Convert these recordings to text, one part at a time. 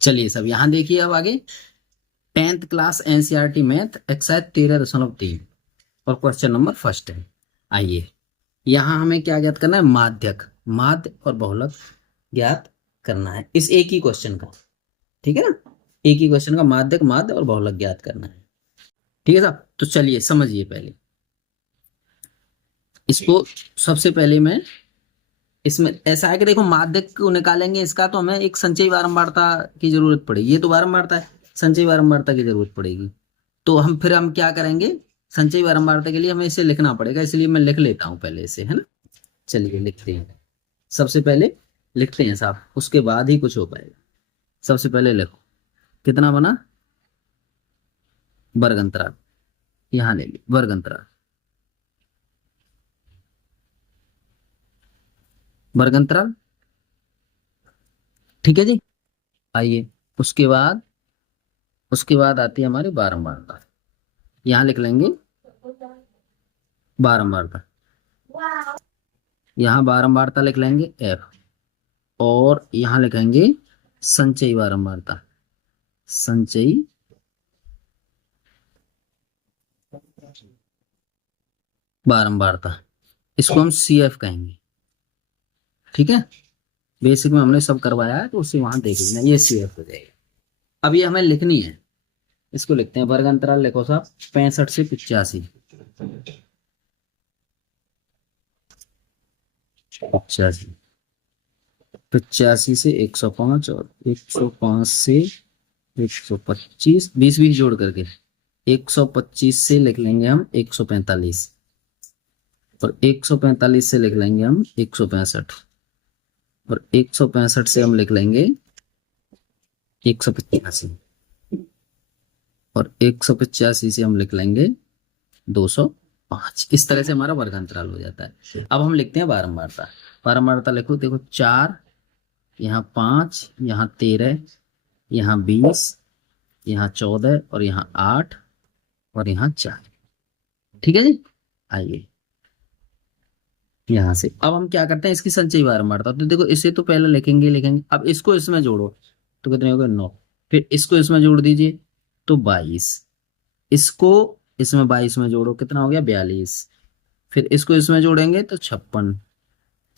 चलिए सब यहाँ देखिए अब आगे। 10th class NCERT math exercise 13.3 और क्वेश्चन नंबर फर्स्ट है। आइए यहाँ हमें क्या ज्ञात करना है, माध्यक, माध्य और बहुलक ज्ञात करना है इस एक ही क्वेश्चन का। ठीक है ना, एक ही क्वेश्चन का माध्यक, माध्य और बहुलक ज्ञात करना है। ठीक है साहब, तो चलिए समझिए पहले इसको। सबसे पहले मैं इसमें ऐसा है कि देखो माध्यक को निकालेंगे इसका, तो हमें एक संचयी बारंबारता की जरूरत पड़ेगी। ये तो बारंबारता है, संचयी बारंबारता की जरूरत पड़ेगी। तो हम क्या करेंगे, संचयी बारंबारता के लिए हमें इसे लिखना पड़ेगा, इसलिए मैं लिख लेता हूं पहले इसे, है ना। चलिए लिखते हैं, सबसे पहले लिखते हैं साहब, उसके बाद ही कुछ हो पाएगा। सबसे पहले लिखो कितना बना, वर्ग अंतराल, यहाँ ले ली वर्ग अंतराल, वर्ग अंतराल। ठीक है जी। आइए उसके बाद आती है हमारी बारंबारता। यहाँ लिख लेंगे बारंबारता, यहाँ बारंबारता लिख लेंगे एफ, और यहाँ लिखेंगे संचयी बारंबारता, संचयी बारंबारता, इसको हम सी एफ कहेंगे। ठीक है, बेसिक में हमने सब करवाया है तो उसे वहां देख लेना, ये सी एफ हो जाएगा। अब ये हमें लिखनी है, इसको लिखते हैं वर्ग अंतराल। लिखो साहब 65 से 85, 85, 85 से 105 और 105 से 125, 20 20 जोड़ करके 125 से लिख लेंगे हम 145, और 145 से लिख लेंगे हम 165, और 165 से हम लिख लेंगे 185, और 185 से हम लिख लेंगे 205। इस तरह से हमारा वर्ग अंतराल हो जाता है। अब हम लिखते हैं बारंबारता। बारंबारता लिखो, देखो 4, यहाँ 5, यहाँ 13, यहाँ 20, यहाँ 14, और यहाँ 8, और यहाँ 4। ठीक है जी। आइए यहां से अब हम क्या करते हैं, इसकी संचयी बारंबारता। तो देखो इसे तो पहले लिखेंगे, अब इसको इसमें जोड़ो तो कितने हो गए 9, फिर इसको इसमें जोड़ दीजिए तो 22, इसको इसमें 22 में जोड़ो कितना हो गया 42, फिर इसको इसमें जोड़ेंगे तो 56,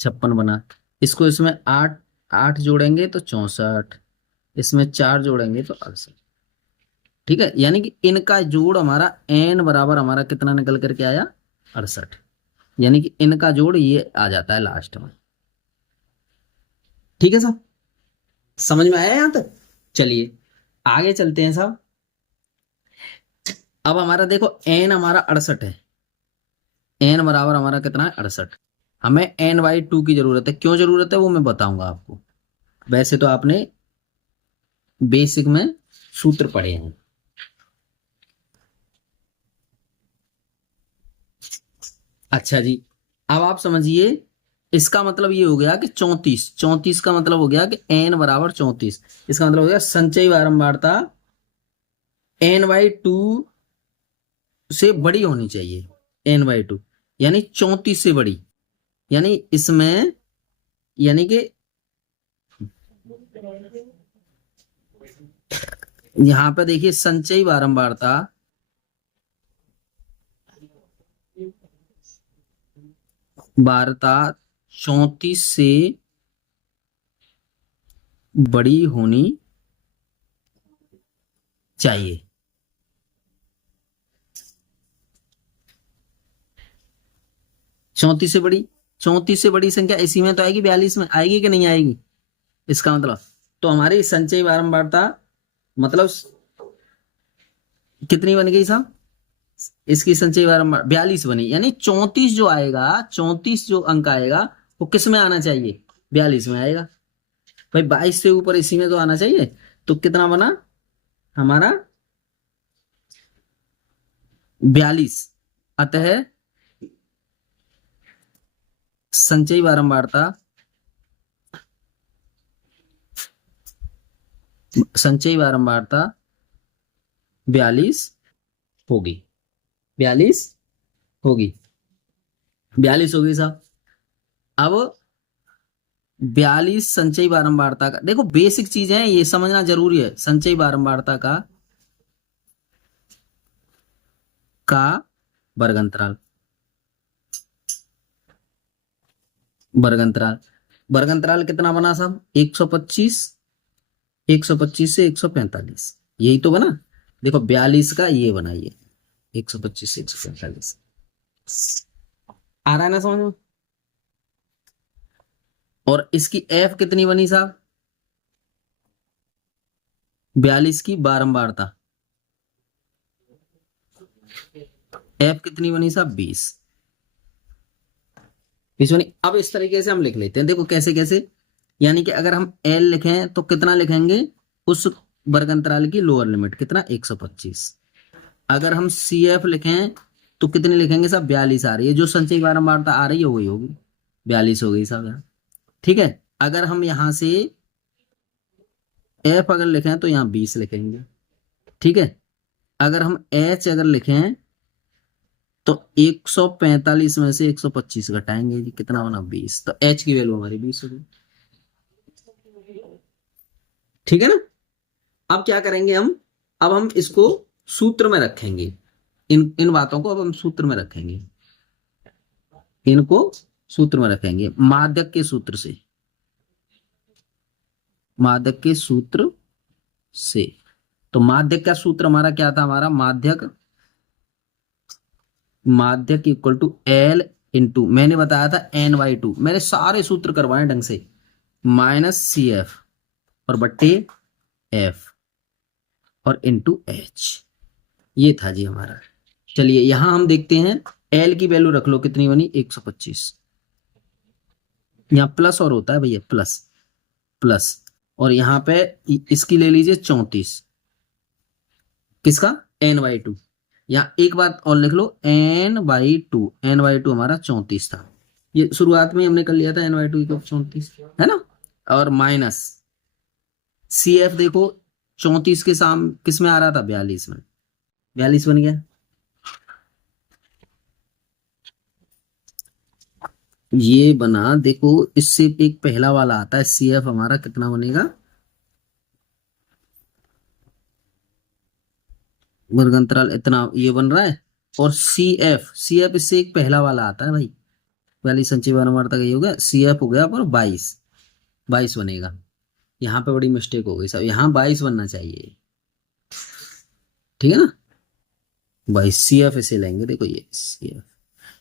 56 बना। इसको इसमें 8, 8 जोड़ेंगे तो 64, इसमें 4 जोड़ेंगे तो 68। ठीक है, यानी कि इनका जोड़ हमारा एन बराबर हमारा कितना निकल करके आया, 68। यानी कि इनका जोड़ ये आ जाता है लास्ट में। ठीक है साहब, समझ में आया यहां तक। चलिए आगे चलते हैं साहब। अब हमारा देखो एन हमारा 68 है, एन बराबर हमारा कितना है 68। हमें एन बाई 2 की जरूरत है, क्यों जरूरत है वो मैं बताऊंगा आपको। वैसे तो आपने बेसिक में सूत्र पढ़े हैं। अच्छा जी, अब आप समझिए, इसका मतलब ये हो गया कि 34, 34 का मतलब हो गया कि एन बराबर 34। इसका मतलब हो गया संचयी बारंबारता एन बाई 2 से बड़ी होनी चाहिए, एन बाई 2 यानी 34 से बड़ी। यानी इसमें, यानी कि यहां पे देखिए संचयी बारंबारता बारता 34 से बड़ी होनी चाहिए। 34 से बड़ी, 34 से बड़ी संख्या इसी में तो आएगी, 42 में आएगी कि नहीं आएगी। इसका मतलब तो हमारी संचयी बारंबारता मतलब कितनी बन गई साहब, इसकी संचयी बारंबार 42 बनी। यानी 34 जो आएगा, 34 जो अंक आएगा वो किस में आना चाहिए, 42 में आएगा। भाई 22 से ऊपर इसी में तो आना चाहिए। तो कितना बना हमारा 42। अतः संचयी बारंबारता, संचयी बारंबारता 42 होगी, 42 होगी, 42 होगी साहब। अब 42 संचयी बारंबारता का, देखो बेसिक चीज है ये समझना जरूरी है। संचयी बारंबारता का वर्ग अंतराल, वर्ग अंतराल, वर्ग अंतराल कितना बना साहब? 125, 125 से 145, यही तो बना। देखो 42 का ये बना, ये 125 से 145 आ रहा है ना समझ में? और इसकी एफ कितनी बनी साहब? 42 की बारंबारता, एफ कितनी बनी साहब? 20, 20 बनी। अब इस तरीके से हम लिख लेते हैं, देखो कैसे कैसे। यानी कि अगर हम एल लिखें तो कितना लिखेंगे? उस वर्ग अंतराल की लोअर लिमिट कितना? 125। अगर हम सी एफ लिखें तो कितने लिखेंगे साहब? 42 आ रही है, जो संचयी बारंबारता आ रही है वही होगी, 42 हो गई साहब यहाँ। ठीक है। अगर हम यहाँ से एफ अगर लिखें तो यहाँ 20 लिखेंगे। ठीक है। अगर हम एच अगर लिखें तो 145 में से 125 घटाएंगे जी, कितना बना? 20। तो एच की वैल्यू हमारी 20 होगी। ठीक है ना? अब क्या करेंगे हम? अब हम इसको सूत्र में रखेंगे, इन इन बातों को अब हम सूत्र में रखेंगे, इनको सूत्र में रखेंगे माध्यक के सूत्र से, माध्यक के सूत्र से। तो माध्यक का सूत्र हमारा क्या था? हमारा माध्यक, माध्यक इक्वल टू एल इंटू, मैंने बताया था n/2, मैंने सारे सूत्र करवाए ढंग से, माइनस सी एफ और बट्टे एफ और इंटू एच, ये था जी हमारा। चलिए यहां हम देखते हैं, एल की वैल्यू रख लो, कितनी बनी? 125। यहाँ प्लस और होता है भैया, प्लस प्लस। और यहाँ पे इसकी ले लीजिए 34, किसका? n/2। यहाँ एक बात और लिख लो, n/2, n/2 हमारा 34 था, ये शुरुआत में हमने कर लिया था, n/2 को 34 है ना। और माइनस सी एफ, देखो 34 के साम किस में आ रहा था? 42 में, 42 बन गया। ये बना, देखो इससे एक पहला वाला आता है सी एफ, हमारा कितना बनेगा? वर्ग अंतराल इतना ये बन रहा है। और सी एफ इससे एक पहला वाला आता है भाई, 42 संचय बार तक ये हो गया, सी एफ हो गया पर 22, 22 बनेगा। यहाँ पे बड़ी मिस्टेक हो गई साहब, यहाँ 22 बनना चाहिए। ठीक है ना? 22 सी एफ इसे लेंगे, देखो ये सी एफ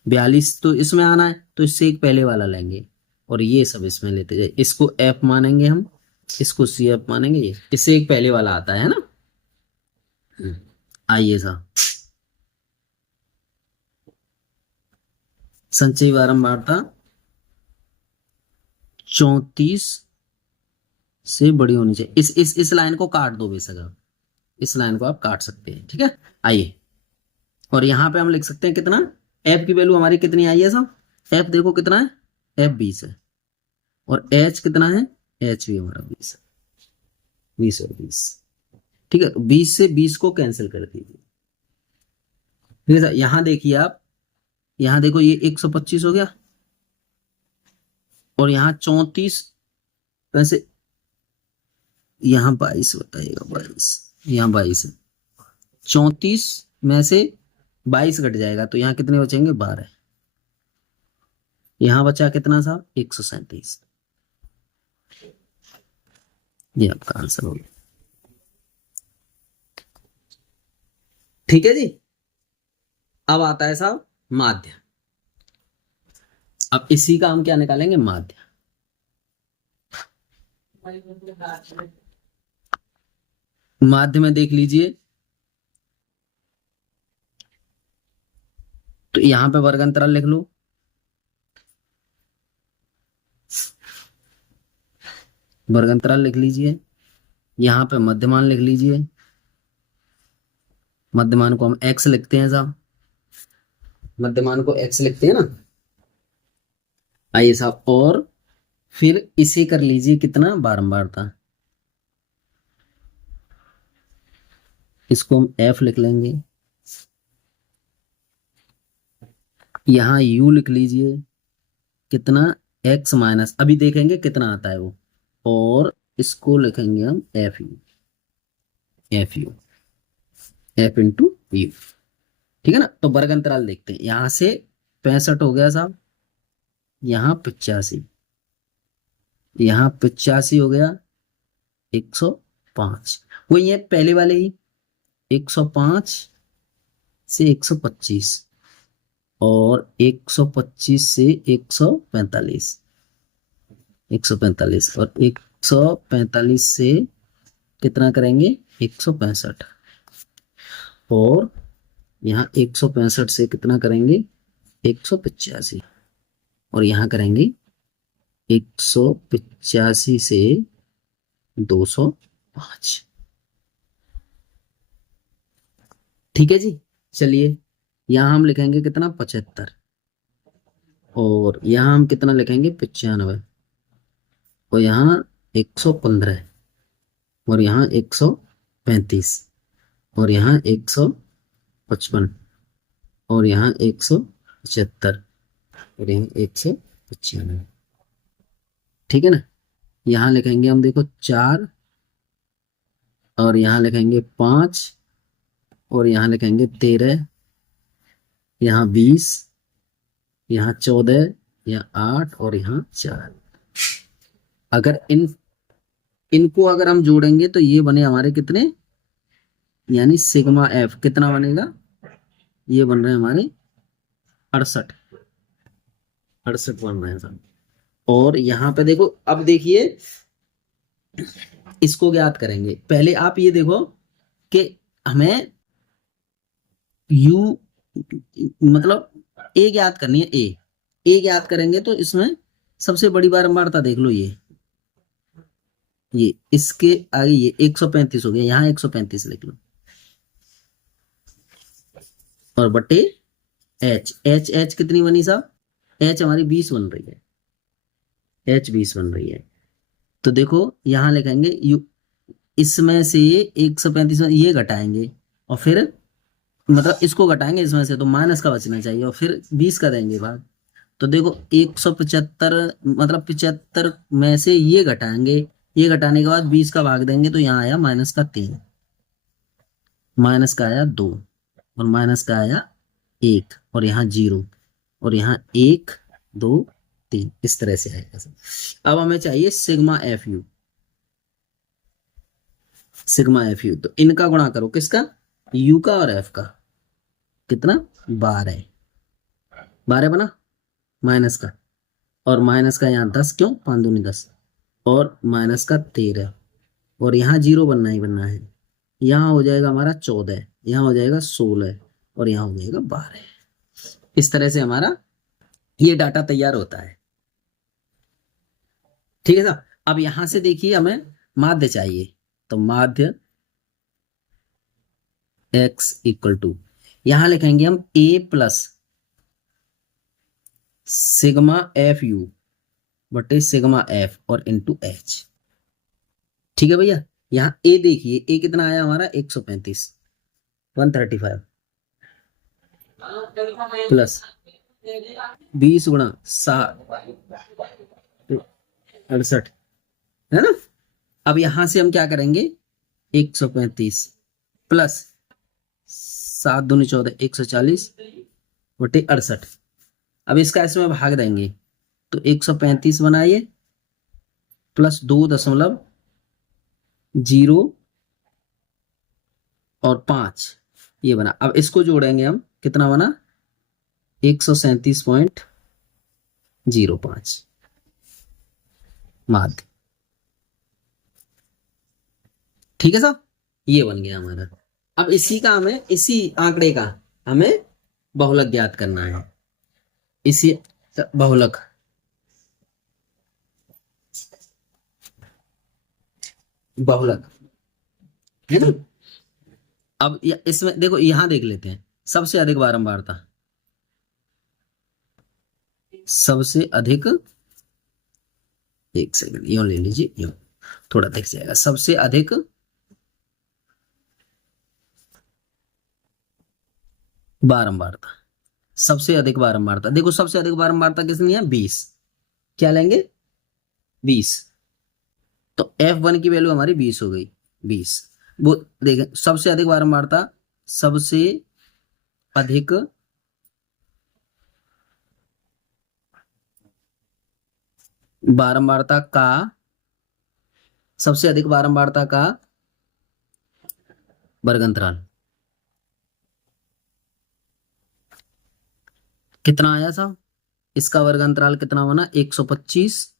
42 तो इसमें आना है, तो इससे एक पहले वाला लेंगे और ये सब इसमें लेते जाए, इसको एफ मानेंगे हम, इसको सी एफ मानेंगे, ये इससे एक पहले वाला आता है ना। आइए साहब, संचयी बारंबारता 34 से बड़ी होनी चाहिए। इस लाइन को काट दो बेशक, आप इस लाइन को आप काट सकते हैं। ठीक है। आइए, और यहां पे हम लिख सकते हैं कितना? एफ की वैल्यू हमारी कितनी आई है साहब? एफ देखो कितना है? एफ 20 है। और एच कितना है? एच भी हमारा 20 है, 20 और 20। ठीक है। तो 20 से 20 को कैंसिल कर दीजिए। ठीक है सर, यहां देखिए आप, यहां देखो ये 125 हो गया, और यहाँ 34 वैसे, यहाँ 22 बताइएगा, 22, यहाँ 22 है, 34 में से 22 घट जाएगा तो यहाँ कितने बचेंगे? 12। यहाँ बचा कितना साहब? 137। ये आपका आंसर हो गया। ठीक है जी। अब आता है साहब माध्य। अब इसी का हम क्या निकालेंगे? माध्य। माध्य में देख लीजिए, तो यहां पे वर्ग अंतराल लिख लो, वर्ग अंतराल लिख लीजिए, यहां पे मध्यमान लिख लीजिए, मध्यमान को हम एक्स लिखते हैं साहब, मध्यमान को एक्स लिखते हैं ना। आइए साहब, और फिर इसे कर लीजिए कितना? बारंबारता, इसको हम एफ लिख लेंगे, यहां यू लिख लीजिए कितना? एक्स माइनस, अभी देखेंगे कितना आता है वो, और इसको लिखेंगे हम F you, F you, F into you. ठीक है ना। तो वर्ग अंतराल देखते हैं, यहां से 65 हो गया साहब, यहाँ 85, यहाँ 85 हो गया, 105, वही है पहले वाले ही, 105 से 125, और 125 से 145, 145, और 145 से कितना करेंगे, 165, और यहाँ 165 से कितना करेंगे, 185, और यहाँ करेंगे 185 से 205। ठीक है जी। चलिए यहाँ हम लिखेंगे कितना, 75, और यहाँ हम कितना लिखेंगे, 95, और यहाँ 115, और यहाँ 135, और यहाँ 155, और यहाँ 175, और यहाँ 195। ठीक है ना। यहाँ लिखेंगे हम देखो 4, और यहाँ लिखेंगे 5, और यहाँ लिखेंगे 13, यहाँ 20, यहाँ 14, यहाँ 8, और यहाँ 4। अगर इनको अगर हम जोड़ेंगे तो ये बने हमारे कितने, यानी सिग्मा एफ कितना बनेगा, ये बन रहे हैं हमारे 68, 68 बन रहे हैं सब। और यहाँ पे देखो, अब देखिए इसको ज्ञात करेंगे, पहले आप ये देखो कि हमें यू मतलब ए ज्ञात करनी है, ए ज्ञात करेंगे तो इसमें सबसे बड़ी बारंबारता देख लो, ये इसके आगे ये 135 हो गया, यहाँ 135 लिख लो, और बटे एच, एच कितनी बनी साहब, एच हमारी 20 बन रही है, एच 20 बन रही है। तो देखो यहाँ लिखेंगे यू, इसमें से 135 में ये घटाएंगे, और फिर मतलब इसको घटाएंगे इसमें से, तो माइनस का बचना चाहिए, और फिर 20 का देंगे भाग। तो देखो 175 मतलब 75 में से ये घटाएंगे, ये घटाने के बाद 20 का भाग देंगे, तो यहाँ आया माइनस का 3, माइनस का आया 2, और माइनस का आया 1, और यहाँ 0, और यहाँ 1 2 3, इस तरह से आएगा। अब हमें चाहिए sigma F you, sigma F you, तो इनका गुणा करो, किसका, यू का और एफ का, कितना, 12, 12 बना, माइनस का, और माइनस का यहाँ 10, क्यों, 5 दूनी 10, और माइनस का 13, और यहाँ 0 बनना ही बनना है, यहाँ हो जाएगा हमारा 14, यहाँ हो जाएगा 16, और यहाँ हो जाएगा 12। इस तरह से हमारा ये डाटा तैयार होता है। ठीक है साहब। अब यहां से देखिए हमें माध्य चाहिए, तो माध्य x इक्वल टू, यहां लिखेंगे हम a plus sigma F you बटे सिग्मा एफ और इंटू एच। ठीक है भैया। यहाँ a देखिए, a कितना आया हमारा 135, 135 प्लस 20 गुणा 68, है ना। अब यहां से हम क्या करेंगे, 135 प्लस 7 दूनी 14, 140 बटे 68। अब इसका इसमें भाग देंगे, तो 135 बनाइए प्लस 2.0 और 5, ये बना। अब इसको जोड़ेंगे हम, कितना बना, 137.05 माध्य। ठीक है साहब, ये बन गया हमारा। अब इसी का हमें, इसी आंकड़े का हमें बहुलक ज्ञात करना है, इसी बहुलक, बहुलक, है ना। अब इसमें देखो, यहां देख लेते हैं सबसे अधिक बारंबारता, सबसे अधिक, एक सेकंड यूं ले लीजिए, यूं थोड़ा दिख जाएगा, सबसे अधिक बारंबारता, सबसे अधिक बारंबारता देखो, सबसे अधिक बारंबारता कितनी है, 20। क्या लेंगे 20। तो F1 की वैल्यू हमारी 20 हो गई, 20। वो देखें सबसे अधिक बारंबारता, सबसे अधिक बारंबारता का, सबसे अधिक बारंबारता का वर्ग अंतराल कितना आया साहब, इसका वर्ग अंतराल कितना बना 125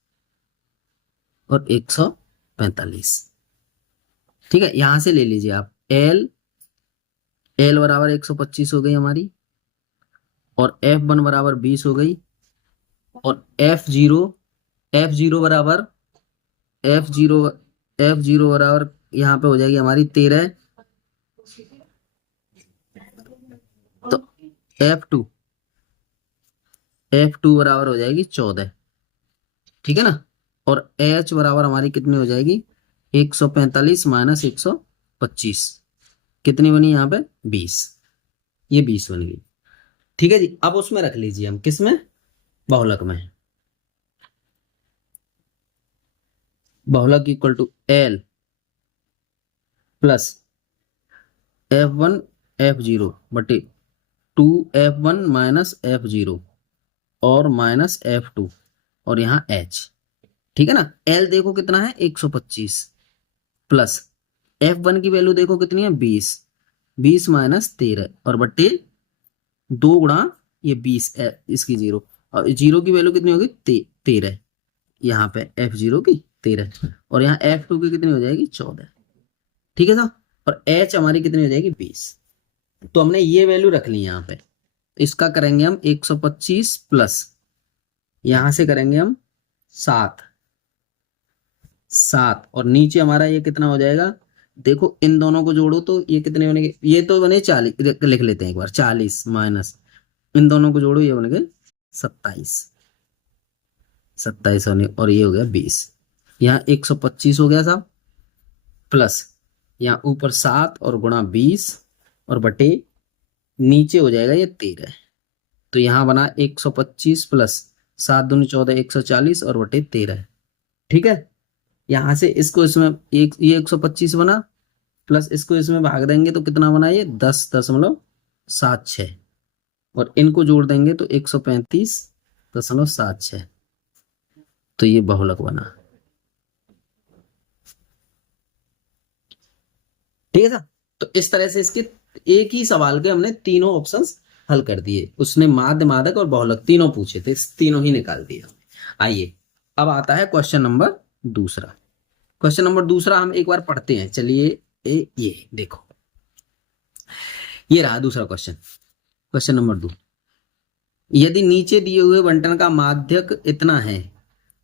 और 145। ठीक है, यहां से ले लीजिए आप एल, एल बराबर 125 हो गई हमारी, और F1 बराबर 20 हो गई, और F0, F0 बराबर, F0, F0 बराबर यहाँ पे हो जाएगी हमारी 13। तो F2, F2 बराबर हो जाएगी 14। ठीक है ना, और H बराबर हमारी कितनी हो जाएगी 145 माइनस 125, कितनी बनी यहाँ पे 20, ये 20 बन गई। ठीक है जी, अब उसमें रख लीजिए हम, किसमें, बहुलक में। बहुलक equal to L plus F1 F0 बटे 2F1 माइनस F0 और माइनस F2 और यहाँ H। ठीक है ना, L देखो कितना है 125 प्लस F1 की वैल्यू देखो कितनी है 20, 20 माइनस 13 और बट्टे 2 गुणा ये 20, इसकी 0, और 0 की वैल्यू कितनी होगी 13, यहाँ पे F0 की 13 और यहाँ F2 की कितनी हो जाएगी 14। ठीक है साहब, और H हमारी कितनी हो जाएगी 20। तो हमने ये वैल्यू रख ली यहाँ पे, इसका करेंगे हम 125 प्लस, यहां से करेंगे हम 7, 7 और नीचे हमारा ये कितना हो जाएगा, देखो इन दोनों को जोड़ो तो ये कितने बनेंगे, ये तो बने 40, लिख लेते हैं एक बार, 40 माइनस इन दोनों को जोड़ो ये बन गए 27, 27 होने, और ये हो गया 20। यहाँ 125 हो गया साहब, प्लस यहाँ ऊपर 7 और गुणा 20 और बटे नीचे हो जाएगा ये 13। तो यहाँ बना 125 प्लस 7 दूनी 14, 140 और बटे 13। ठीक है, यहां से इसको इसमें एक, ये 125 बना, प्लस इसको इसमें भाग देंगे तो कितना बना ये 10.76, और इनको जोड़ देंगे तो 135.76, तो ये बहुलक बना। ठीक है सर, तो इस तरह से इसके एक ही सवाल के हमने तीनों ऑप्शंस हल कर दिए, उसने माध्य, मादक और बहुलक तीनों पूछे थे, तीनों ही निकाल दिए। आइए अब आता है क्वेश्चन नंबर दूसरा। क्वेश्चन नंबर दूसरा हम एक बार पढ़ते हैं, चलिए ये देखो, ये रहा दूसरा क्वेश्चन, क्वेश्चन नंबर 2। यदि नीचे दिए हुए बंटन का माध्यक इतना है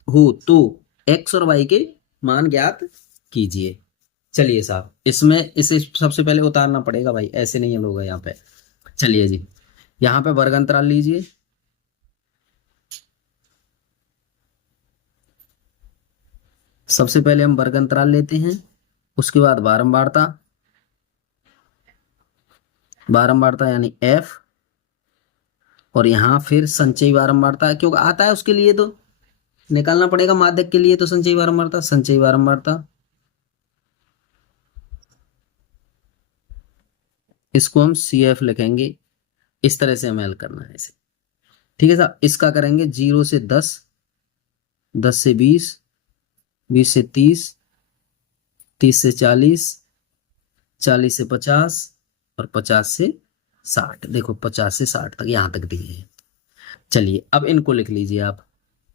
हो तो x और y के मान ज्ञात कीजिए। चलिए साहब, इसमें इसे सबसे पहले उतारना पड़ेगा भाई, ऐसे नहीं होगा यहाँ पे। चलिए जी, यहाँ पे वर्ग अंतराल लीजिए, सबसे पहले हम वर्ग अंतराल लेते हैं, उसके बाद बारंबारता, बारंबारता यानी f, और यहाँ फिर संचयी बारंबारता, क्योंकि आता है उसके लिए तो निकालना पड़ेगा, माध्यक के लिए तो संचयी बारंबारता, संचयी बारंबारता, इसको हम CF लिखेंगे, इस तरह से हमें हल करना है इसे। ठीक है साहब, इसका करेंगे 0 से 10, 10 से 20, 20 से 30, 30 से 40, 40 से 50 और 50 से 60। देखो 50 से 60 तक, यहां तक दिए हैं। चलिए अब इनको लिख लीजिए आप,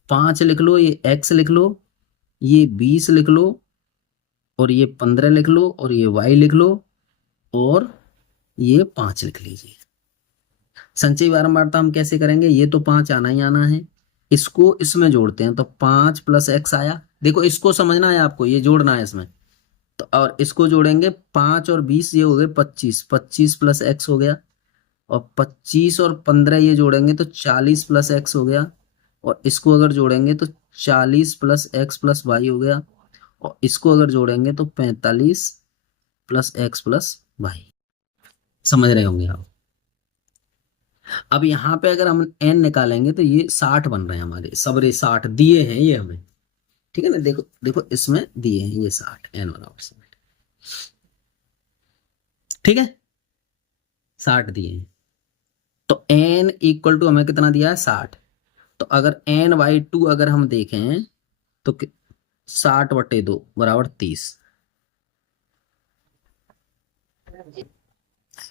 5 लिख लो, ये x लिख लो, ये 20 लिख लो, और ये 15 लिख लो, और ये y लिख लो, और ये 5 लिख लीजिए। संचयी बारंबारता हम कैसे करेंगे, ये तो 5 आना ही आना है, इसको इसमें जोड़ते हैं तो 5 प्लस x आया, देखो इसको समझना है आपको, ये जोड़ना है इसमें, तो और इसको जोड़ेंगे 5 और 20, ये हो गए 25, 25 प्लस x हो गया, और 25 और 15 ये जोड़ेंगे तो 40 प्लस x हो गया, और इसको अगर जोड़ेंगे तो 40 प्लस x प्लस y हो गया, और इसको अगर जोड़ेंगे तो 45 प्लस x प्लस y। समझ रहे होंगे आप। अब यहाँ पे अगर हम n निकालेंगे तो ये 60 बन रहे हैं हमारे, सबरे 60 दिए हैं ये हमें। ठीक है ना, देखो देखो इसमें दिए हैं ये 60, n बराबर 60। ठीक है, 60 दिए हैं। तो n इक्वल टू हमें कितना दिया है, 60। तो अगर n/2 अगर हम देखें तो 60/2 बराबर 30।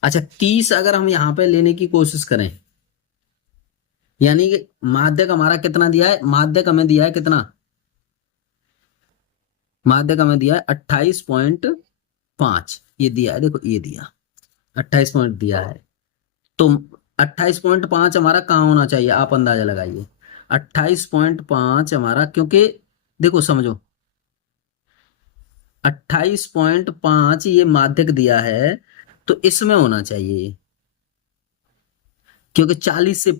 अच्छा, 30 अगर हम यहाँ पे लेने की कोशिश करें, यानी कि माध्यक हमारा कितना दिया है, माध्यक हमें दिया है कितना, माध्यक हमें दिया है 28.5, ये दिया है, देखो ये दिया 28 पॉइंट दिया है। तो 28.5 हमारा कहाँ होना चाहिए, आप अंदाजा लगाइए। 28.5 हमारा, क्योंकि देखो समझो 28.5 ये माध्यक दिया है, तो इसमें होना चाहिए, क्योंकि 40 से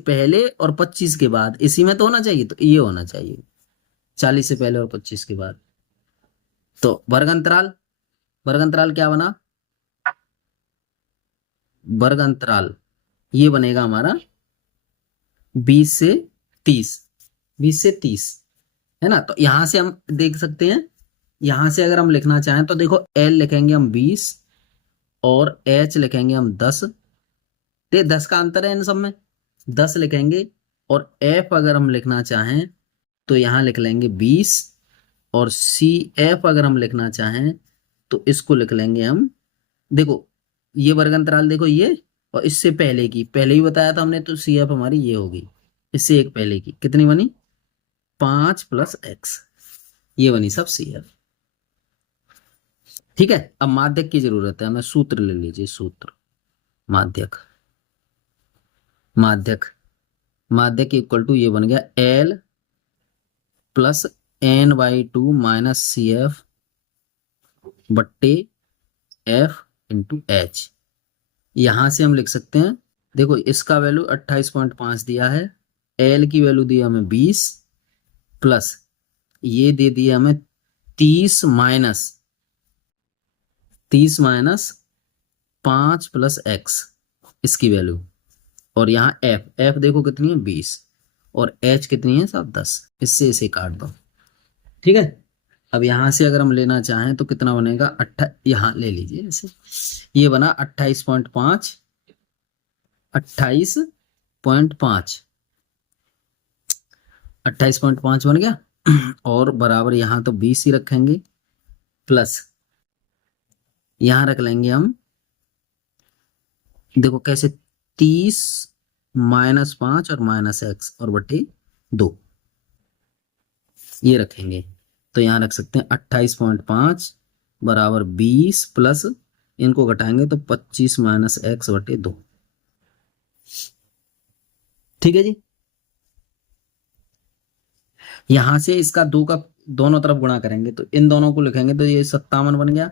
पहले और 25 के बाद, इसी में तो होना चाहिए, तो ये होना चाहिए 40 से पहले और 25 के बाद। तो वर्ग अंतराल, वर्ग अंतराल क्या बना, वर्ग अंतराल ये बनेगा हमारा 20 से 30, 20 से 30 है ना। तो यहां से हम देख सकते हैं, यहां से अगर हम लिखना चाहें तो देखो L लिखेंगे हम 20 और H लिखेंगे हम 10, ते 10 का अंतर है इन सब में, 10 लिखेंगे। और F अगर हम लिखना चाहें तो यहां लिख लेंगे 20, और CF अगर हम लिखना चाहें तो इसको लिख लेंगे हम, देखो ये वर्ग अंतराल देखो ये, और इससे पहले की, पहले ही बताया था हमने, तो CF हमारी ये होगी, इससे एक पहले की कितनी बनी, 5 + x, ये बनी सब CF। ठीक है, अब माध्यक की जरूरत है हमें, सूत्र ले लीजिए, सूत्र माध्यक, माध्यक माध्यक इक्वल टू ये बन गया L + n/2 - CF बट्टे F × H। यहां से हम लिख सकते हैं, देखो इसका वैल्यू 28.5 दिया है, L की वैल्यू दी हमें 20, प्लस ये दे दिया हमें 30 माइनस 5 + x, इसकी वैल्यू। और यहाँ f देखो कितनी है 20, और h कितनी है साहब 10, इससे इसे काट दो। ठीक है, अब यहां से अगर हम लेना चाहें तो कितना बनेगा, यहाँ ले लीजिए इसे, ये बना 28.5, 28.5, 28.5 बन गया। और बराबर यहाँ तो 20 ही रखेंगे, प्लस यहाँ रख लेंगे हम, देखो कैसे, 30 - 5 और -x और बटे 2, ये रखेंगे। तो यहाँ रख सकते हैं 28.5 बराबर 20, प्लस इनको घटाएंगे तो 25 - x बटे 2। ठीक है जी, यहां से इसका 2 का दोनों तरफ गुणा करेंगे तो इन दोनों को लिखेंगे तो ये 57 बन गया,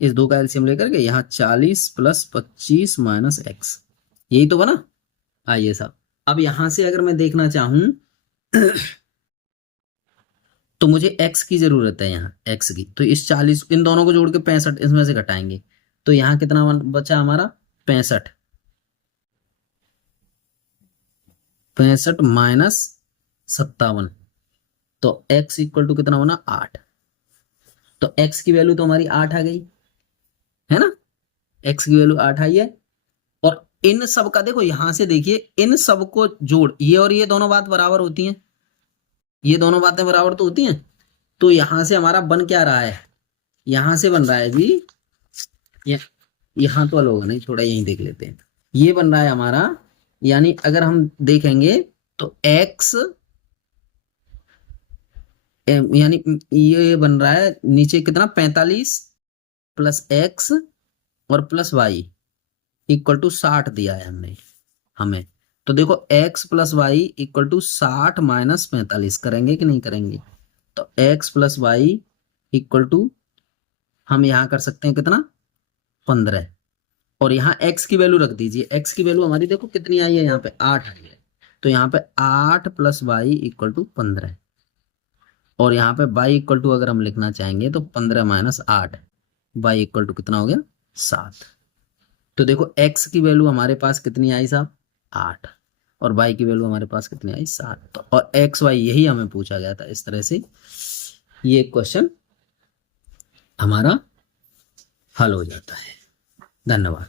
इस 2 का एलसीएम लेकर के यहाँ 40 + 25 - x, यही तो बना। आइए साहब, अब यहां से अगर मैं देखना चाहूं तो मुझे x की जरूरत है, यहाँ x की, तो इस 40 इन दोनों को जोड़ के 65 इसमें से घटाएंगे, तो यहाँ कितना बचा हमारा 65, 65 - 57, तो x इक्वल टू कितना बना 8। तो x की वैल्यू तो हमारी 8 आ गई है ना, x की वैल्यू 8 आई है। और इन सब का देखो यहां से देखिए, इन सब को जोड़, ये और ये दोनों बात बराबर होती हैं, ये दोनों बातें बराबर तो होती हैं। तो यहां से हमारा बन क्या रहा है, यहां से बन रहा है जी, ये यहाँ तो अलग होगा नहीं, थोड़ा यहीं देख लेते हैं, ये बन रहा है हमारा, यानी अगर हम देखेंगे तो x, यानी ये बन रहा है नीचे कितना 45 + x और +y इक्वल टू 60 दिया है हमने हमें। तो देखो x + y इक्वल टू 60 - 45 करेंगे कि नहीं करेंगे, तो x + y इक्वल टू हम यहाँ कर सकते हैं कितना 15, और यहाँ x की वैल्यू रख दीजिए, x की वैल्यू हमारी देखो कितनी आई है, यहाँ पे 8 आई है, तो यहाँ पे 8 + y इक्वल टू 15, और यहाँ पे y इक्वल टू अगर हम लिखना चाहेंगे तो 15 - 8, y इक्वल टू कितना हो गया 7। तो देखो x की वैल्यू हमारे पास कितनी आई साहब, 8, और y की वैल्यू हमारे पास कितनी आई, 7। तो और x y यही हमें पूछा गया था। इस तरह से ये क्वेश्चन हमारा हल हो जाता है। धन्यवाद।